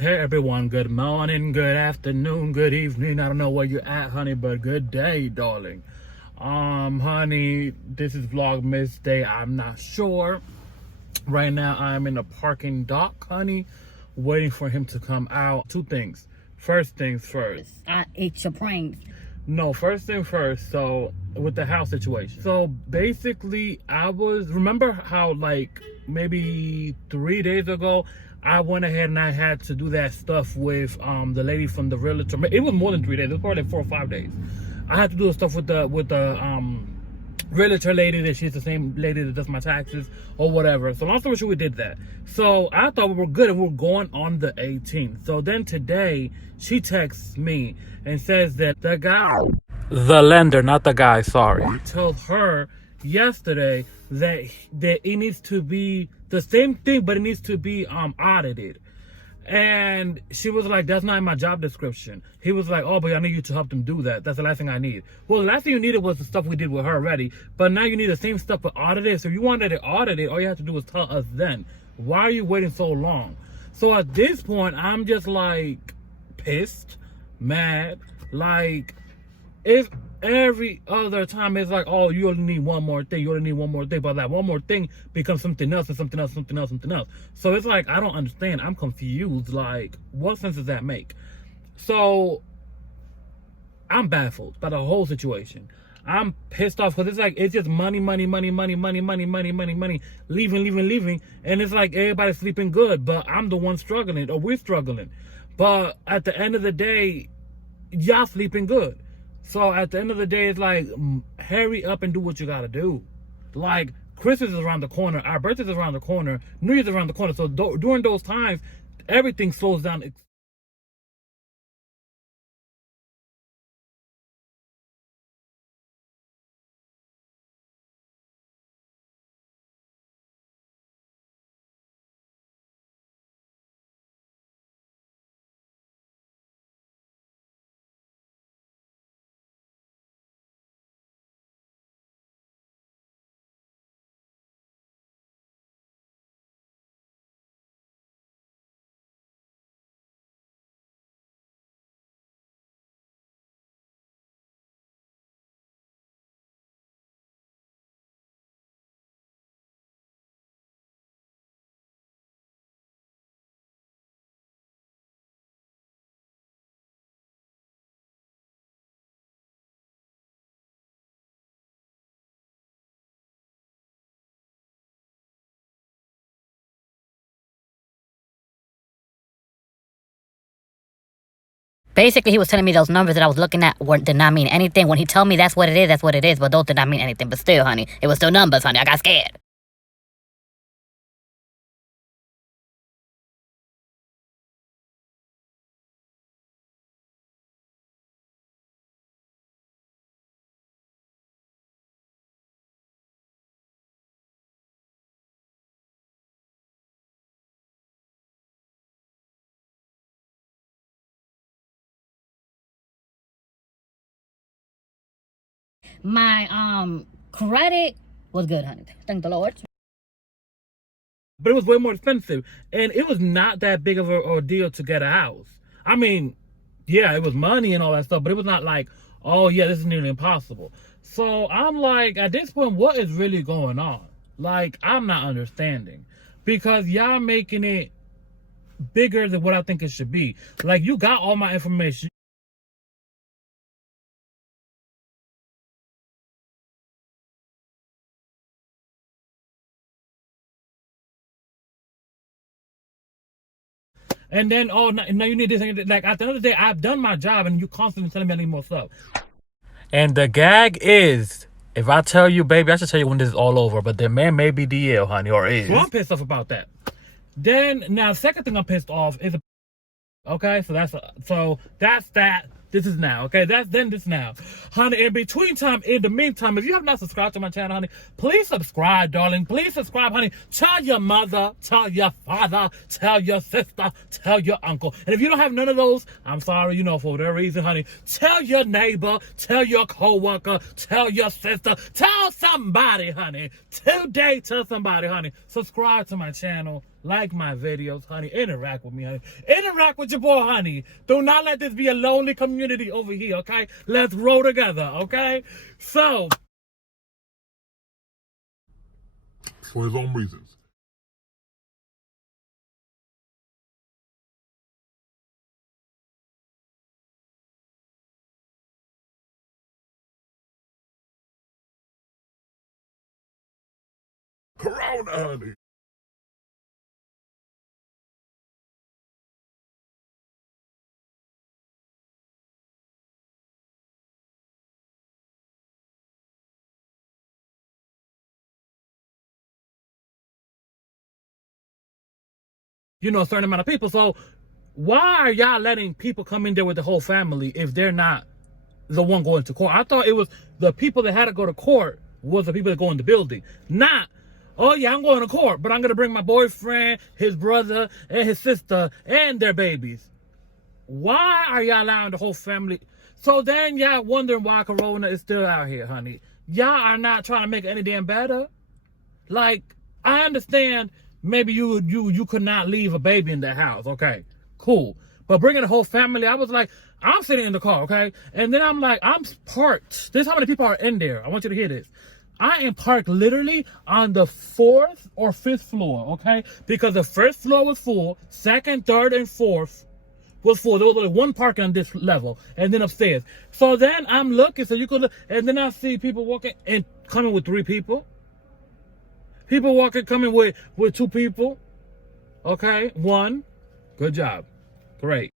Hey everyone, good morning, good afternoon, good evening. I don't know where you're at, honey, but good day, darling. Honey, this is Vlogmas day. I'm not sure. Right now, I'm in a parking dock, honey, waiting for him to come out. Two things. First things first. I ate your brains. No, first thing first. So, with the house situation. So, basically, remember how, like, maybe 3 days ago, I went ahead and I had to do that stuff with the lady from the realtor. It was more than 3 days. It was probably like 4 or 5 days. I had to do the stuff with the realtor lady, that she's the same lady that does my taxes or whatever. So long story short, we did that. So I thought we were good and we we're going on the 18th. So then today she texts me and says that the lender, not the guy, sorry, told her yesterday that it needs to be the same thing, but it needs to be audited. And she was like, that's not in my job description. He was like, oh, but I need you to help them do that. That's the last thing I need. Well, the last thing you needed was the stuff we did with her already. But now you need the same stuff but audited. So if you wanted it audited, all you have to do is tell us then. Why are you waiting so long? So at this point, I'm just like pissed, mad. Like, if every other time it's like, oh, you only need one more thing, you only need one more thing, but that one more thing becomes something else and something else, something else, something else. So it's like, I don't understand. I'm confused. Like, what sense does that make? So I'm baffled by the whole situation. I'm pissed off because it's like, it's just money, leaving. And it's like everybody's sleeping good, but I'm the one struggling, or we're struggling. But at the end of the day, y'all sleeping good. So at the end of the day, it's like, hurry up and do what you gotta do. Like, Christmas is around the corner, our birthday is around the corner, New Year's is around the corner. So during those times, everything slows down. Basically, he was telling me those numbers that I was looking at did not mean anything. When he told me that's what it is, that's what it is. But those did not mean anything. But still, honey, it was still numbers, honey. I got scared. My credit was good, honey. Thank the Lord. But it was way more expensive. And it was not that big of an ordeal to get a house. I mean, yeah, it was money and all that stuff, but it was not like, oh yeah, this is nearly impossible. So I'm like, at this point, what is really going on? Like, I'm not understanding. Because y'all making it bigger than what I think it should be. Like, you got all my information. And then, oh, now you need this. Like, at the end of the day, I've done my job, and you constantly telling me I need more stuff. And the gag is, if I tell you, baby, I should tell you when this is all over. But the man may be DL, honey, or is. So I'm pissed off about that. Then, now, second thing I'm pissed off is, okay, so that's that. This is now, okay? This now. Honey, in the meantime, if you have not subscribed to my channel, honey, please subscribe, darling. Please subscribe, honey. Tell your mother, tell your father, tell your sister, tell your uncle. And if you don't have none of those, I'm sorry, you know, for whatever reason, honey, tell your neighbor, tell your coworker, tell your sister, tell somebody, honey. Today, tell somebody, honey. Subscribe to my channel. like my videos, honey. Interact with me, honey. Interact with your boy, honey. Do not let this be a lonely community over here, okay? Let's grow together, okay? So, for his own reasons. Rona, honey. you know, a certain amount of people. So why are y'all letting people come in there with the whole family if they're not the one going to court? I thought it was the people that had to go to court was the people that go in the building. Not, oh yeah, I'm going to court, but I'm going to bring my boyfriend, his brother, and his sister, and their babies. Why are y'all allowing the whole family? So then y'all wondering why Corona is still out here, honey. Y'all are not trying to make it any damn better. Like, I understand maybe you could not leave a baby in the house. Okay, cool. But bringing the whole family, I was like, I'm sitting in the car, okay? And then I'm like, I'm parked. This is how many people are in there. I want you to hear this. I am parked literally on the 4th or 5th floor, okay? Because the first floor was full, second, third, and fourth was full. There was only one parking on this level, and then upstairs. So then I'm looking, so you could look, and then I see people walking and coming with 3 people. People walking, coming with 2 people. Okay, 1. Good job. Great.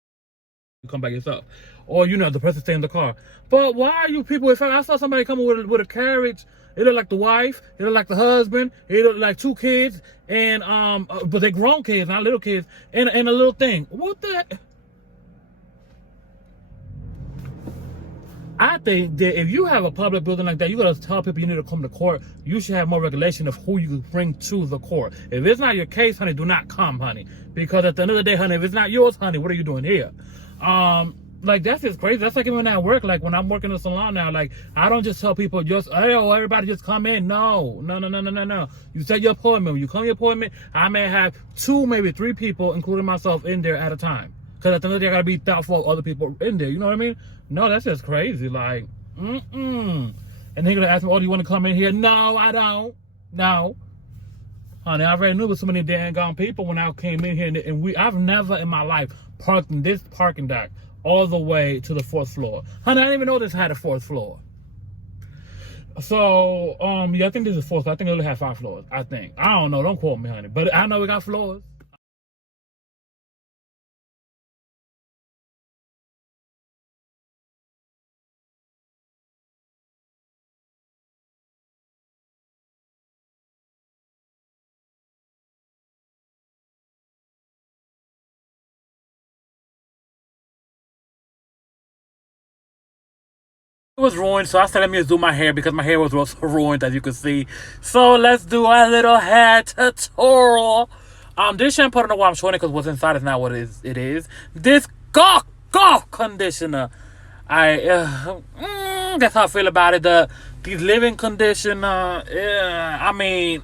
You come back yourself. Or, you know, the person stay in the car. But why are you people, if I saw somebody coming with a carriage, it looked like the wife, it looked like the husband, it looked like 2 kids, and, but they grown kids, not little kids, and a little thing. What the? I think that if you have a public building like that, you gotta tell people you need to come to court. You should have more regulation of who you bring to the court. If it's not your case, honey, do not come, honey. Because at the end of the day, honey, if it's not yours, honey, what are you doing here? Like, that's just crazy. That's like even at work, like when I'm working in a salon now, like, I don't just tell people just, hey, oh, everybody just come in. No. You set your appointment. When you come to your appointment, I may have 2, maybe 3 people, including myself, in there at a time. Because at the end of the day, I gotta be thoughtful of other people in there. You know what I mean? No, that's just crazy. Like, And then you're gonna ask me, oh, do you want to come in here? No, I don't. No. Honey, I already knew there was so many dang gone people when I came in here, and I've never in my life parked in this parking deck all the way to the 4th floor. Honey, I didn't even know this had a 4th floor. So, yeah, I think this is 4th. I think it only has 5 floors. I think. I don't know. Don't quote me, honey. But I know we got floors. It was ruined, so I said let me just do my hair because my hair was ruined, as you can see. So let's do a little hair tutorial. This shampoo, I don't know why I'm showing it because what's inside is not what it is. This conditioner. That's how I feel about it. These living conditioner. I mean,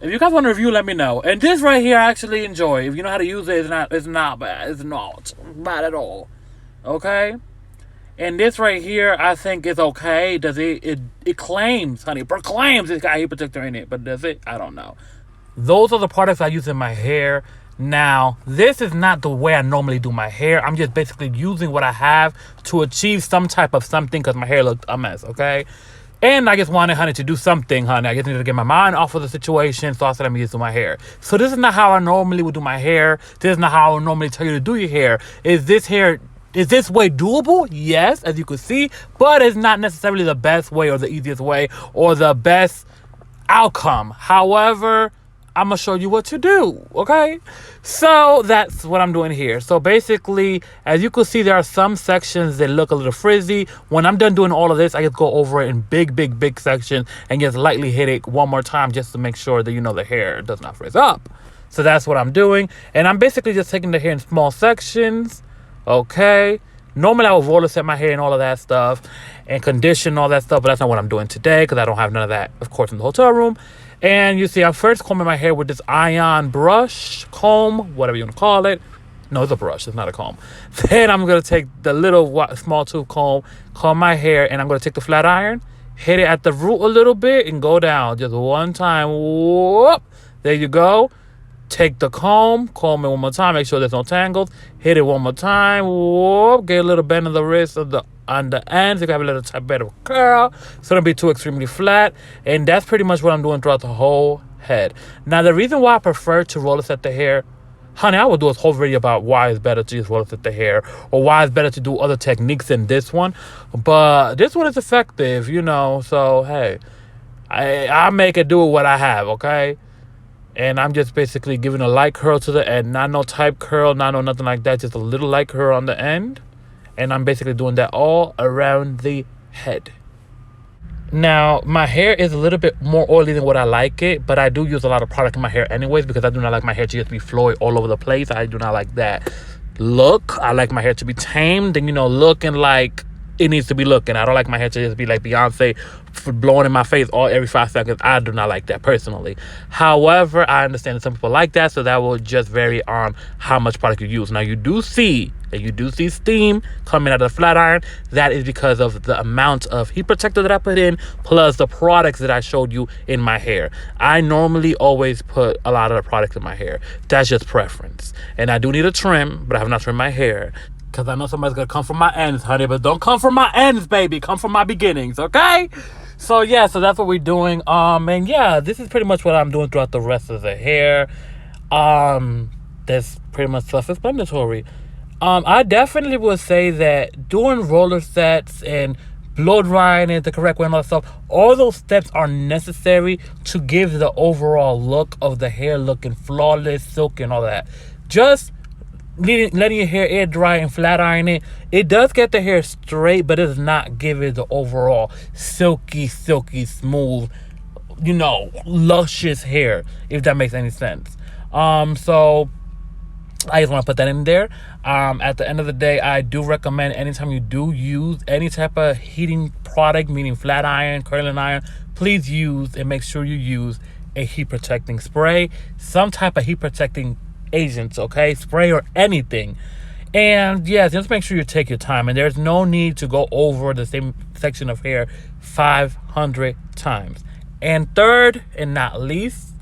if you guys want to review, let me know. And this right here, I actually enjoy. If you know how to use it, it's not bad. It's not bad at all. Okay. And this right here, I think is okay. Does it claims, honey, proclaims it's got heat protector in it, but does it? I don't know. Those are the products I use in my hair. Now, this is not the way I normally do my hair. I'm just basically using what I have to achieve some type of something because my hair looked a mess, okay? And I just wanted, honey, to do something, honey. I just needed to get my mind off of the situation, so I said let me just do my hair. So this is not how I normally would do my hair. This is not how I would normally tell you to do your hair. Is this way doable? Yes, as you can see, but it's not necessarily the best way or the easiest way or the best outcome. However, I'm gonna show you what to do, okay? So that's what I'm doing here. So basically, as you can see, there are some sections that look a little frizzy. When I'm done doing all of this, I just go over it in big sections and just lightly hit it one more time just to make sure that, you know, the hair does not frizz up. So that's what I'm doing. And I'm basically just taking the hair in small sections. Okay, normally I would roller set my hair and all of that stuff and condition all that stuff, but that's not what I'm doing today because I don't have none of that, of course, in the hotel room. And you see, I'm first combing my hair with this iron brush, comb, whatever you want to call it. No, it's a brush. It's not a comb. Then I'm going to take the little small tooth comb my hair, and I'm going to take the flat iron, hit it at the root a little bit, and go down just one time. Whoop. There you go. Take the comb it one more time. Make sure there's no tangles. Hit it one more time. Whoop. Get a little bend of the wrist on the ends. You can have a little bit of curl, so don't be too extremely flat. And that's pretty much what I'm doing throughout the whole head. Now, the reason why I prefer to roller set the hair, honey, I would do a whole video about why it's better to just roller set the hair, or why it's better to do other techniques than this one. But this one is effective, you know. So hey, I make it do what I have, okay? And I'm just basically giving a light curl to the end. Not no type curl, not no nothing like that. Just a little light curl on the end. And I'm basically doing that all around the head. Now, my hair is a little bit more oily than what I like it. But I do use a lot of product in my hair anyways, because I do not like my hair to just be flowy all over the place. I do not like that look. I like my hair to be tamed and, you know, looking like it needs to be looking. I don't like my hair to just be like Beyonce blowing in my face every 5 seconds. I do not like that personally. However, I understand that some people like that, so that will just vary on how much product you use. Now, you do see steam coming out of the flat iron. That is because of the amount of heat protector that I put in, plus the products that I showed you in my hair. I normally always put a lot of the products in my hair. That's just preference. And I do need a trim, but I have not trimmed my hair, because I know somebody's going to come from my ends, honey. But don't come from my ends, baby. Come from my beginnings, okay? So, yeah. So, that's what we're doing. And, yeah, this is pretty much what I'm doing throughout the rest of the hair. That's pretty much self-explanatory. I definitely would say that doing roller sets and blow drying it the correct way and all that stuff, all those steps are necessary to give the overall look of the hair looking flawless, silky, and all that. Just letting your hair air dry and flat iron it does get the hair straight, but it does not give it the overall silky smooth, you know, luscious hair, if that makes any sense. So I just want to put that in there. At the end of the day, I do recommend anytime you do use any type of heating product, meaning flat iron, curling iron, please use and make sure you use a heat protecting spray, some type of heat protecting agents, okay, spray or anything. And yes, just make sure you take your time, and there's no need to go over the same section of hair 500 times. And third and not least,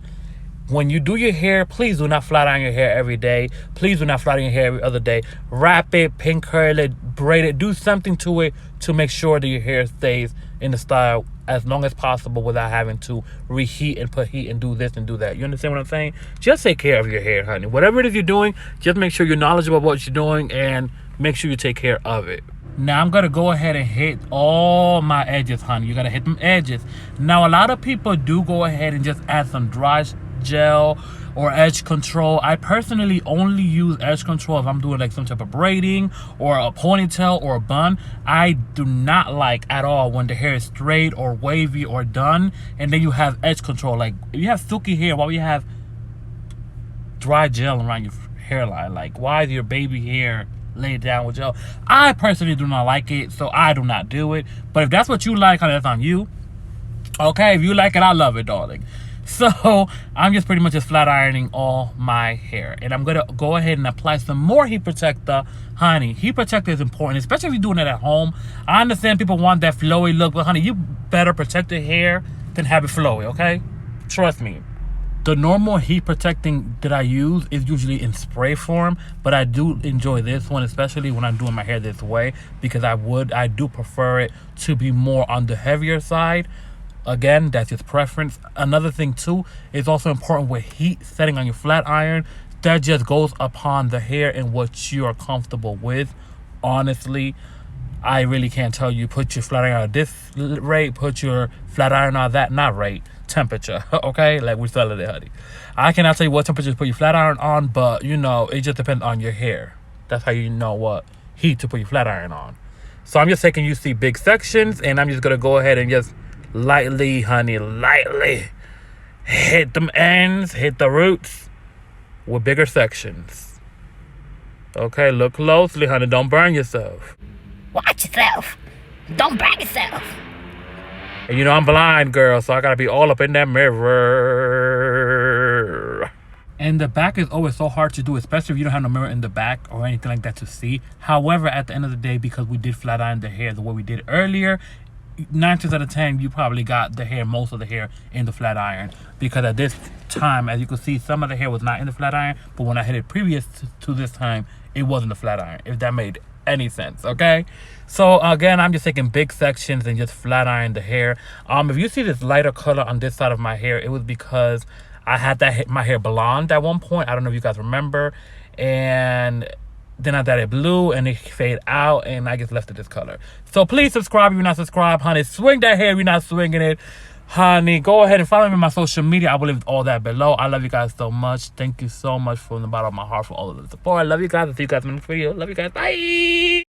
when you do your hair, please do not flat iron your hair every day. Please do not flat iron your hair every other day. Wrap it, pin curl it, braid it, do something to it to make sure that your hair stays in the style as long as possible without having to reheat and put heat and do this and do that. You understand what I'm saying? Just take care of your hair, honey. Whatever it is you're doing, just make sure you're knowledgeable about what you're doing and make sure you take care of it. Now, I'm going to go ahead and hit all my edges, honey. You got to hit them edges. Now, a lot of people do go ahead and just add some dry gel or edge control. I personally only use edge control if I'm doing like some type of braiding or a ponytail or a bun. I do not like at all when the hair is straight or wavy or done and then you have edge control. Like, if you have silky hair, why would you have dry gel around your hairline? Like, why is your baby hair laid down with gel? I personally do not like it, so I do not do it. But if that's what you like, honey, that's on you. Okay, if you like it, I love it, darling. So I'm just pretty much just flat ironing all my hair, and I'm gonna go ahead and apply some more heat protector. Honey, heat protector is important, especially if you're doing it at home. I understand people want that flowy look, but honey, you better protect your hair than have it flowy, okay? Trust me. The normal heat protecting that I use is usually in spray form, but I do enjoy this one, especially when I'm doing my hair this way, because I do prefer it to be more on the heavier side. Again, that's just preference. Another thing too is also important with heat setting on your flat iron. That just goes upon the hair and what you are comfortable with. Honestly, I really can't tell you put your flat iron at this rate, put your flat iron on that, not rate, temperature, okay? Like we sell it at, honey. I cannot tell you what temperature to put your flat iron on, but you know, it just depends on your hair. That's how you know what heat to put your flat iron on. So I'm just taking you see big sections, and I'm just gonna go ahead and just lightly, honey, lightly hit them ends, hit the roots with bigger sections. Okay, look closely, honey. Don't burn yourself. Watch yourself. Don't burn yourself. And you know I'm blind, girl, so I gotta be all up in that mirror. And the back is always so hard to do, especially if you don't have no mirror in the back or anything like that to see. However, at the end of the day, because we did flat iron the hair the way we did earlier, 9 times out of 10, you probably got the hair, most of the hair in the flat iron. Because at this time, as you can see, some of the hair was not in the flat iron, but when I hit it previous to this time, it wasn't the flat iron, if that made any sense, okay? So again, I'm just taking big sections and just flat iron the hair. If you see this lighter color on this side of my hair, it was because I had my hair blonde at one point. I don't know if you guys remember. And then I dyed it blue and it faded out and I just left it this color. So please subscribe if you're not subscribed, honey. Swing that hair if you're not swinging it. Honey, go ahead and follow me on my social media. I will leave all that below. I love you guys so much. Thank you so much from the bottom of my heart for all of the support. I love you guys. I'll see you guys in the next video. Love you guys. Bye.